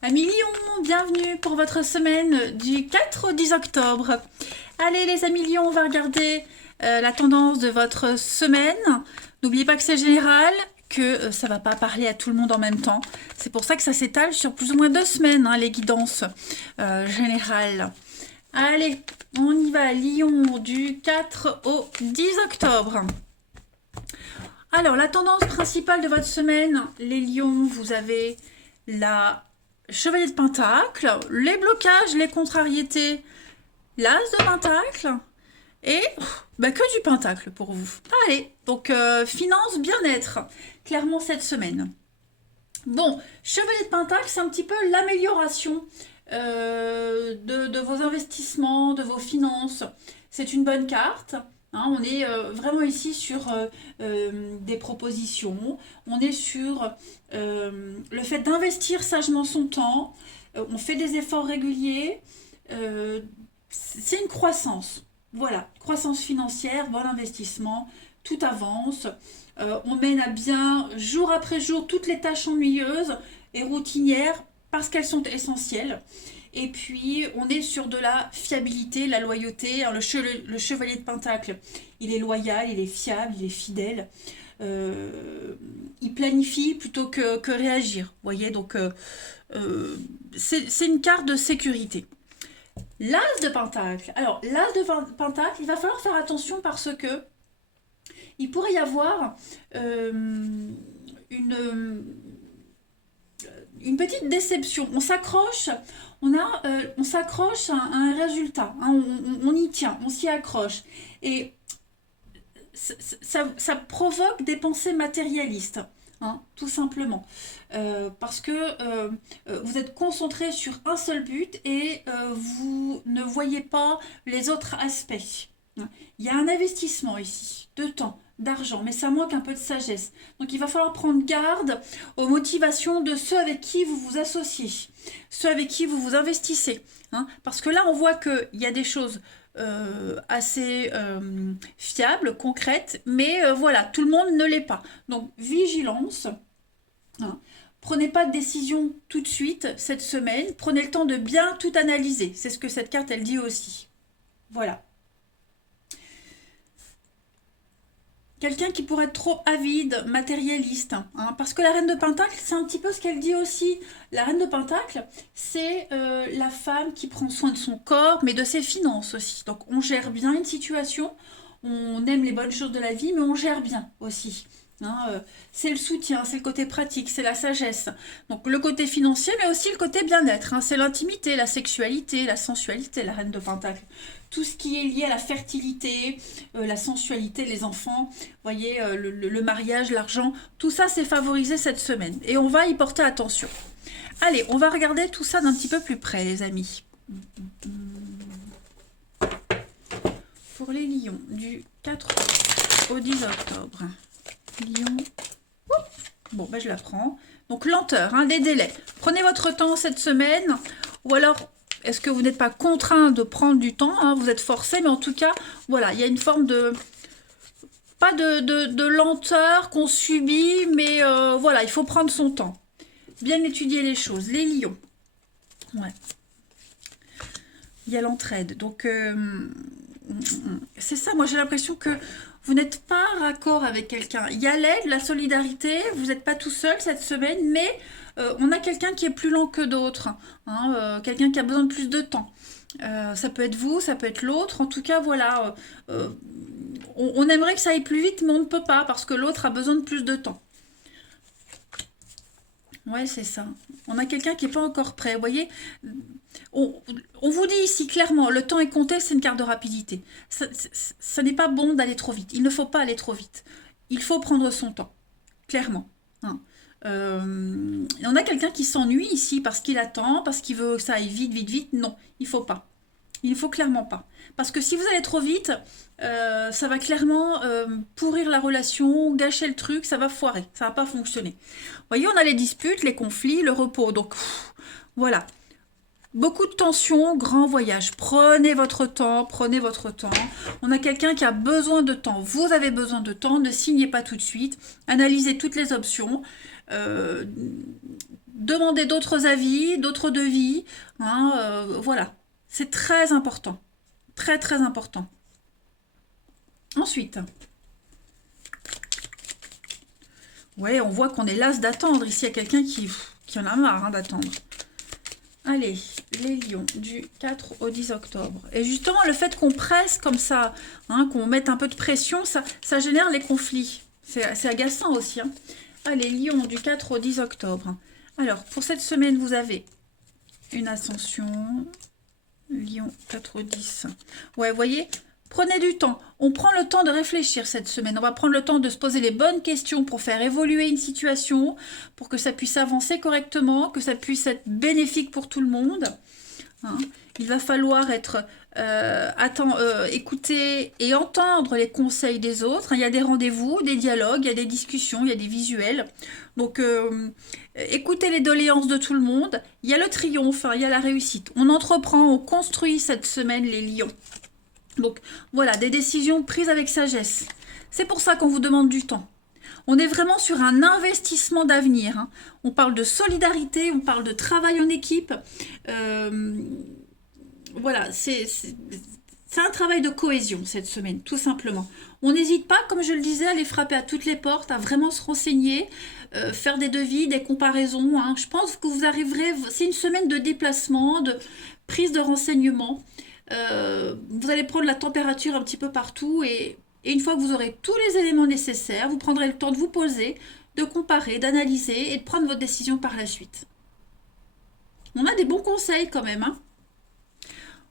Amis Lion, bienvenue pour votre semaine du 4 au 10 octobre. Allez les amis Lion, on va regarder la tendance de votre semaine. N'oubliez pas que c'est général, que ça va pas parler à tout le monde en même temps. C'est pour ça que ça s'étale sur plus ou moins 2 semaines, hein, les guidances générales. Allez, on y va, Lion, du 4 au 10 octobre. Alors, la tendance principale de votre semaine, les lions, vous avez la chevalier de pentacle, les blocages, les contrariétés, l'as de pentacle et que du pentacle pour vous. Allez, donc finance, bien-être, clairement cette semaine. Bon, chevalier de pentacle, c'est un petit peu l'amélioration de vos investissements, de vos finances. C'est une bonne carte. Hein, on est vraiment ici sur des propositions. On est sur le fait d'investir sagement son temps. On fait des efforts réguliers. C'est une croissance. Voilà, croissance financière, bon investissement, tout avance. On mène à bien jour après jour toutes les tâches ennuyeuses et routinières parce qu'elles sont essentielles. Et puis, on est sur de la fiabilité, la loyauté. Alors, le chevalier de Pentacle, il est loyal, il est fiable, il est fidèle. Il planifie plutôt que réagir. Vous voyez, donc c'est une carte de sécurité. L'as de Pentacle. Alors, l'as de Pentacle, il va falloir faire attention parce que il pourrait y avoir une, une petite déception. On s'accroche à un résultat. Hein, on y tient, on s'y accroche. Et ça provoque des pensées matérialistes. Hein, tout simplement. Parce que vous êtes concentré sur un seul but et vous ne voyez pas les autres aspects. Hein. Il y a un investissement ici, de temps, d'argent, mais ça manque un peu de sagesse. Donc il va falloir prendre garde aux motivations de ceux avec qui vous vous associez, ceux avec qui vous vous investissez. Hein, parce que là, on voit qu'il y a des choses assez fiables, concrètes, mais voilà, tout le monde ne l'est pas. Donc vigilance. Hein. Prenez pas de décision tout de suite cette semaine. Prenez le temps de bien tout analyser. C'est ce que cette carte, elle dit aussi. Voilà. Quelqu'un qui pourrait être trop avide, matérialiste. Hein, parce que la reine de Pentacle, c'est un petit peu ce qu'elle dit aussi. La reine de Pentacle, c'est la femme qui prend soin de son corps, mais de ses finances aussi. Donc on gère bien une situation, on aime les bonnes choses de la vie, mais on gère bien aussi. Hein, c'est le soutien, c'est le côté pratique, c'est la sagesse. Donc le côté financier, mais aussi le côté bien-être. Hein, c'est l'intimité, la sexualité, la sensualité, la reine de Pentacle. Tout ce qui est lié à la fertilité, la sensualité, les enfants, vous voyez, le mariage, l'argent, tout ça c'est favorisé cette semaine. Et on va y porter attention. Allez, on va regarder tout ça d'un petit peu plus près, les amis. Pour les lions, du 4 au 10 octobre. Lion. Bon, je la prends. Donc, lenteur, hein, des délais. Prenez votre temps cette semaine. Ou alors, est-ce que vous n'êtes pas contraint de prendre du temps, hein, vous êtes forcé, mais en tout cas, voilà, il y a une forme de... Pas de lenteur qu'on subit, mais voilà, il faut prendre son temps. Bien étudier les choses. Les lions. Ouais. Il y a l'entraide. Donc, c'est ça, moi j'ai l'impression que vous n'êtes pas raccord avec quelqu'un. Il y a l'aide, la solidarité, vous n'êtes pas tout seul cette semaine, mais on a quelqu'un qui est plus lent que d'autres. Hein, quelqu'un qui a besoin de plus de temps. Ça peut être vous, ça peut être l'autre. En tout cas, voilà, on aimerait que ça aille plus vite, mais on ne peut pas parce que l'autre a besoin de plus de temps. Ouais, c'est ça. On a quelqu'un qui n'est pas encore prêt. Vous voyez, on vous dit ici clairement, le temps est compté, c'est une carte de rapidité. Ça n'est pas bon d'aller trop vite. Il ne faut pas aller trop vite. Il faut prendre son temps, clairement. Hein. On a quelqu'un qui s'ennuie ici parce qu'il attend, parce qu'il veut que ça aille vite, vite, vite. Non, il ne faut pas. Il ne faut clairement pas. Parce que si vous allez trop vite, ça va clairement pourrir la relation, gâcher le truc, ça va foirer, ça va pas fonctionner. Vous voyez, on a les disputes, les conflits, le repos. Donc, voilà. Beaucoup de tensions, grand voyage. Prenez votre temps, prenez votre temps. On a quelqu'un qui a besoin de temps. Vous avez besoin de temps, ne signez pas tout de suite. Analysez toutes les options. demandez d'autres avis, d'autres devis. Hein, voilà, c'est très important. Très, très important. Ensuite, ouais, on voit qu'on est las d'attendre. Ici, il y a quelqu'un qui en a marre hein, d'attendre. Allez, les lions, du 4 au 10 octobre. Et justement, le fait qu'on presse comme ça, hein, qu'on mette un peu de pression, ça génère les conflits. C'est agaçant aussi. Hein. Allez, lions, du 4 au 10 octobre. Alors, pour cette semaine, vous avez une ascension. Lion, 4 au 10. Ouais, vous voyez, prenez du temps. On prend le temps de réfléchir cette semaine. On va prendre le temps de se poser les bonnes questions pour faire évoluer une situation, pour que ça puisse avancer correctement, que ça puisse être bénéfique pour tout le monde. Hein. Il va falloir être écouter et entendre les conseils des autres. Il y a des rendez-vous, des dialogues, il y a des discussions, il y a des visuels. Donc, écoutez les doléances de tout le monde. Il y a le triomphe, hein, il y a la réussite. On entreprend, on construit cette semaine les lions. Donc voilà, des décisions prises avec sagesse. C'est pour ça qu'on vous demande du temps. On est vraiment sur un investissement d'avenir. Hein. On parle de solidarité, on parle de travail en équipe. Voilà, c'est un travail de cohésion cette semaine, tout simplement. On n'hésite pas, comme je le disais, à aller frapper à toutes les portes, à vraiment se renseigner, faire des devis, des comparaisons. Hein. Je pense que vous arriverez, c'est une semaine de déplacement, de prise de renseignements. Vous allez prendre la température un petit peu partout et une fois que vous aurez tous les éléments nécessaires, vous prendrez le temps de vous poser, de comparer, d'analyser et de prendre votre décision par la suite. On a des bons conseils quand même. Hein.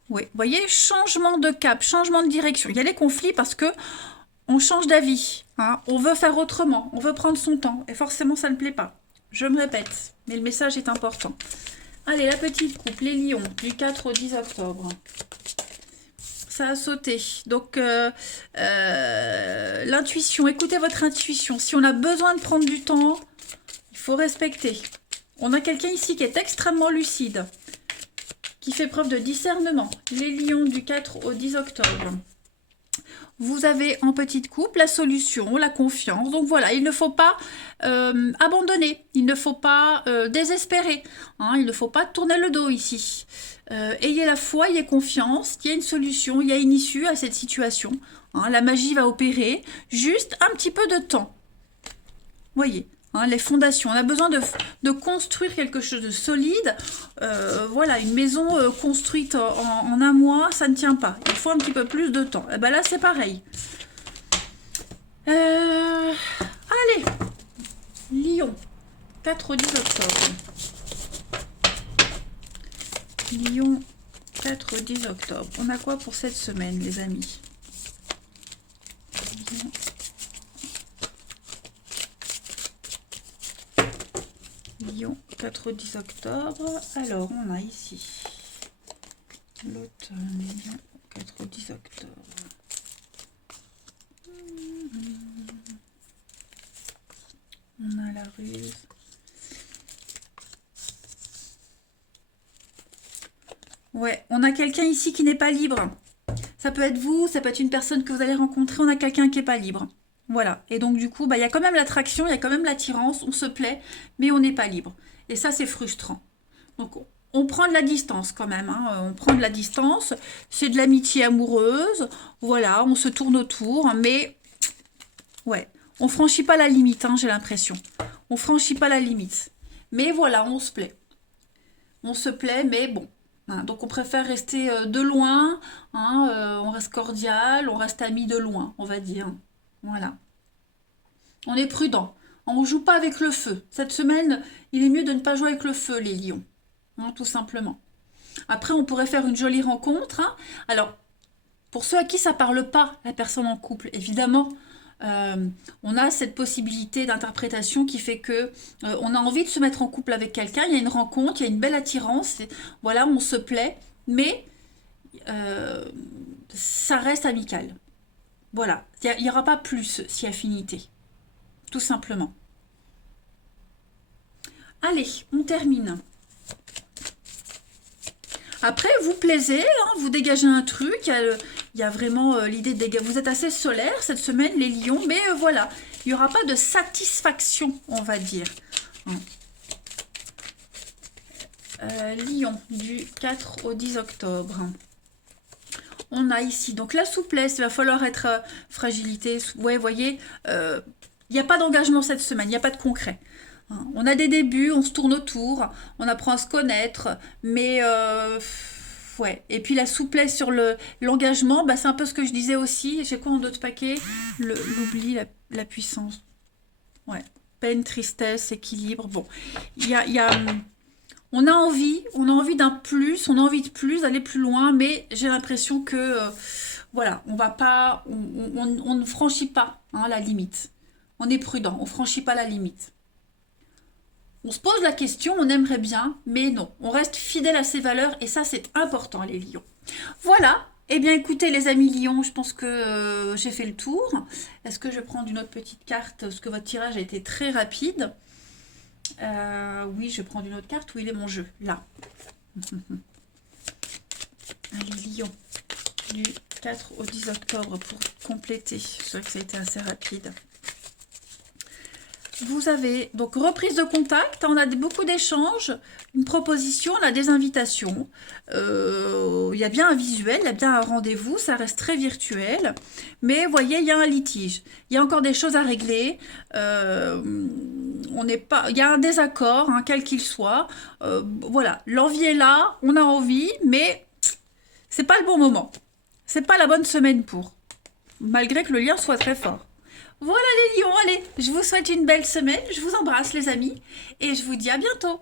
Oui, vous voyez, changement de cap, changement de direction. Il y a les conflits parce que on change d'avis. Hein. On veut faire autrement, on veut prendre son temps et forcément ça ne plaît pas. Je me répète, mais le message est important. Allez, la petite coupe, les lions, du 4 au 10 octobre. Ça a sauté. Donc, l'intuition, écoutez votre intuition. Si on a besoin de prendre du temps, il faut respecter. On a quelqu'un ici qui est extrêmement lucide, qui fait preuve de discernement. Les lions, du 4 au 10 octobre. Vous avez en petite coupe la solution, la confiance. Donc voilà, il ne faut pas abandonner, il ne faut pas désespérer, hein, il ne faut pas tourner le dos ici. Ayez la foi, ayez confiance, il y a une solution, il y a une issue à cette situation. Hein, la magie va opérer, juste un petit peu de temps. Voyez. Hein, les fondations, on a besoin de construire quelque chose de solide. Voilà, une maison construite en un mois, ça ne tient pas. Il faut un petit peu plus de temps. Et ben là, c'est pareil. Allez, Lion, 4 au 10 octobre. Lion, 4 au 10 octobre. On a quoi pour cette semaine, les amis? Lion. Lion, 4 au 10 octobre. Alors, on a ici l'automne, Lion, 4 au 10 octobre. On a la ruse. Ouais, on a quelqu'un ici qui n'est pas libre. Ça peut être vous, ça peut être une personne que vous allez rencontrer. On a quelqu'un qui n'est pas libre. Voilà, et donc du coup, bah, y a quand même l'attraction, il y a quand même l'attirance, on se plaît, mais on n'est pas libre. Et ça, c'est frustrant. Donc, on prend de la distance quand même, hein. On prend de la distance, c'est de l'amitié amoureuse, voilà, on se tourne autour, mais ouais, on franchit pas la limite, hein, j'ai l'impression. On franchit pas la limite. Mais voilà, on se plaît. On se plaît, mais bon. Hein, donc on préfère rester de loin, hein, on reste cordial, on reste amis de loin, on va dire. Voilà. On est prudent. On ne joue pas avec le feu. Cette semaine, il est mieux de ne pas jouer avec le feu, les lions. Hein, tout simplement. Après, on pourrait faire une jolie rencontre. Hein. Alors, pour ceux à qui ça ne parle pas, la personne en couple, évidemment, on a cette possibilité d'interprétation qui fait que on a envie de se mettre en couple avec quelqu'un. Il y a une rencontre, il y a une belle attirance. Voilà, on se plaît. Mais ça reste amical. Voilà, il n'y aura pas plus si affinité, tout simplement. Allez, on termine. Après, vous plaisez, hein, vous dégagez un truc, il y a vraiment l'idée de dégager. Vous êtes assez solaire cette semaine, les lions, mais voilà, il n'y aura pas de satisfaction, on va dire. Hein. Lion, du 4 au 10 octobre. On a ici donc la souplesse, il va falloir être fragilité. Ouais, vous voyez, il n'y a pas d'engagement cette semaine, il n'y a pas de concret. Hein, on a des débuts, on se tourne autour, on apprend à se connaître, mais ouais. Et puis la souplesse sur l'engagement, bah, c'est un peu ce que je disais aussi. J'ai quoi en d'autres paquets? L'oubli, la puissance. Ouais. Peine, tristesse, équilibre. Bon, il y a on a envie d'un plus, on a envie de plus, d'aller plus loin, mais j'ai l'impression que, voilà, on va pas, on ne franchit pas hein, la limite. On est prudent, on franchit pas la limite. On se pose la question, on aimerait bien, mais non, on reste fidèle à ses valeurs et ça c'est important les lions. Voilà, eh bien écoutez les amis lions, je pense que j'ai fait le tour. Est-ce que je prends une autre petite carte, parce que votre tirage a été très rapide. Oui, je prends une autre carte. Où il est mon jeu? Là. Allez, Lion. Du 4 au 10 octobre pour compléter. C'est vrai que ça a été assez rapide. Vous avez donc reprise de contact. On a beaucoup d'échanges, une proposition, on a des invitations. Il y a bien un visuel, il y a bien un rendez-vous. Ça reste très virtuel. Mais vous voyez, il y a un litige. Il y a encore des choses à régler. On n'est pas, il y a un désaccord, hein, quel qu'il soit. Voilà, l'envie est là, on a envie, mais c'est pas le bon moment. C'est pas la bonne semaine pour. Malgré que le lien soit très fort. Voilà les lions, allez, je vous souhaite une belle semaine, je vous embrasse les amis, et je vous dis à bientôt.